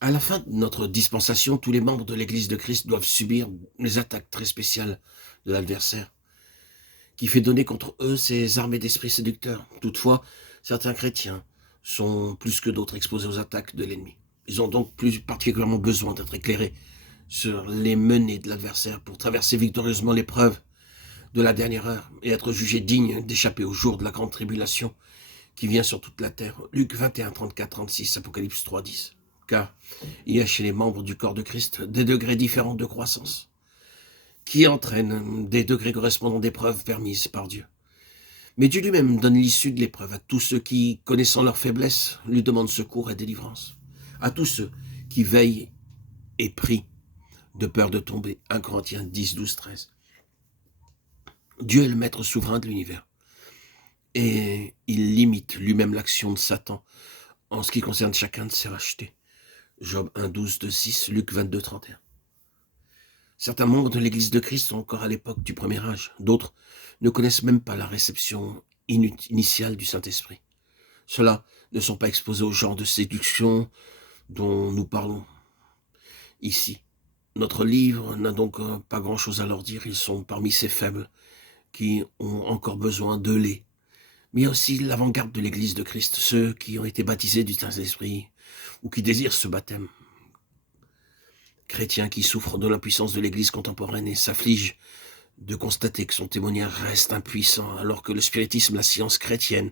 À la fin de notre dispensation, tous les membres de l'Église de Christ doivent subir les attaques très spéciales de l'adversaire, qui fait donner contre eux ses armées d'esprits séducteurs. Toutefois, certains chrétiens sont plus que d'autres exposés aux attaques de l'ennemi. Ils ont donc plus particulièrement besoin d'être éclairés sur les menées de l'adversaire pour traverser victorieusement l'épreuve de la dernière heure et être jugés dignes d'échapper au jour de la grande tribulation qui vient sur toute la terre. Luc 21, 34, 36, Apocalypse 3, 10. Car il y a chez les membres du corps de Christ des degrés différents de croissance qui entraînent des degrés correspondant d'épreuves permises par Dieu. Mais Dieu lui-même donne l'issue de l'épreuve à tous ceux qui, connaissant leur faiblesse, lui demandent secours et délivrance. À tous ceux qui veillent et prient de peur de tomber. 1 Corinthiens 10, 12, 13. Dieu est le maître souverain de l'univers. Et il limite lui-même l'action de Satan en ce qui concerne chacun de ses rachetés. Job 1, 12, 2, 6, Luc 22, 31. Certains membres de l'Église de Christ sont encore à l'époque du premier âge. D'autres ne connaissent même pas la réception initiale du Saint-Esprit. Ceux-là ne sont pas exposés au genre de séduction dont nous parlons ici. Notre livre n'a donc pas grand-chose à leur dire. Ils sont parmi ces faibles qui ont encore besoin de lait. Mais il y a aussi l'avant-garde de l'Église de Christ, ceux qui ont été baptisés du Saint-Esprit ou qui désirent ce baptême. Chrétiens qui souffrent de l'impuissance de l'Église contemporaine et s'affligent de constater que son témoignage reste impuissant, alors que le spiritisme, la science chrétienne,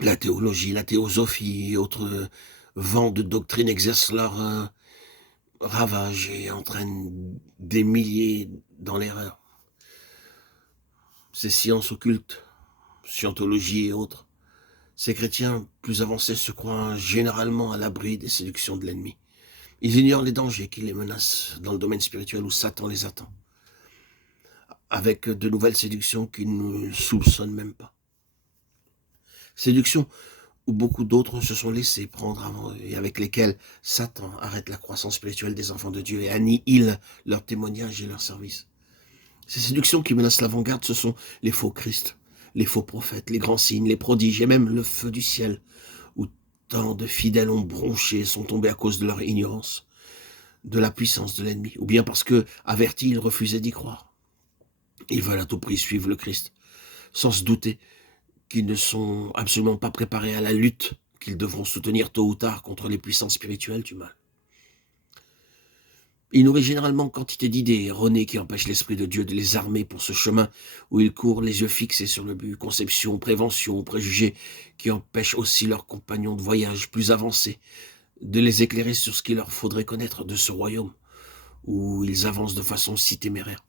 la théologie, la théosophie et autres vents de doctrine exercent leur ravage et entraînent des milliers dans l'erreur. Ces sciences occultes, scientologie et autres, ces chrétiens plus avancés se croient généralement à l'abri des séductions de l'ennemi. Ils ignorent les dangers qui les menacent dans le domaine spirituel où Satan les attend, avec de nouvelles séductions qu'ils ne soupçonnent même pas. Séductions où beaucoup d'autres se sont laissés prendre avant eux et avec lesquelles Satan arrête la croissance spirituelle des enfants de Dieu et annihile leur témoignage et leur service. Ces séductions qui menacent l'avant-garde, ce sont les faux Christ, les faux prophètes, les grands signes, les prodiges et même le feu du ciel, où tant de fidèles ont bronché et sont tombés à cause de leur ignorance de la puissance de l'ennemi, ou bien parce que, avertis, ils refusaient d'y croire. Ils veulent à tout prix suivre le Christ, sans se douter qu'ils ne sont absolument pas préparés à la lutte qu'ils devront soutenir tôt ou tard contre les puissances spirituelles du mal. Ils nourrissent généralement quantité d'idées erronées qui empêchent l'Esprit de Dieu de les armer pour ce chemin où ils courent les yeux fixés sur le but, conception, prévention, préjugés qui empêchent aussi leurs compagnons de voyage plus avancés de les éclairer sur ce qu'il leur faudrait connaître de ce royaume où ils avancent de façon si téméraire.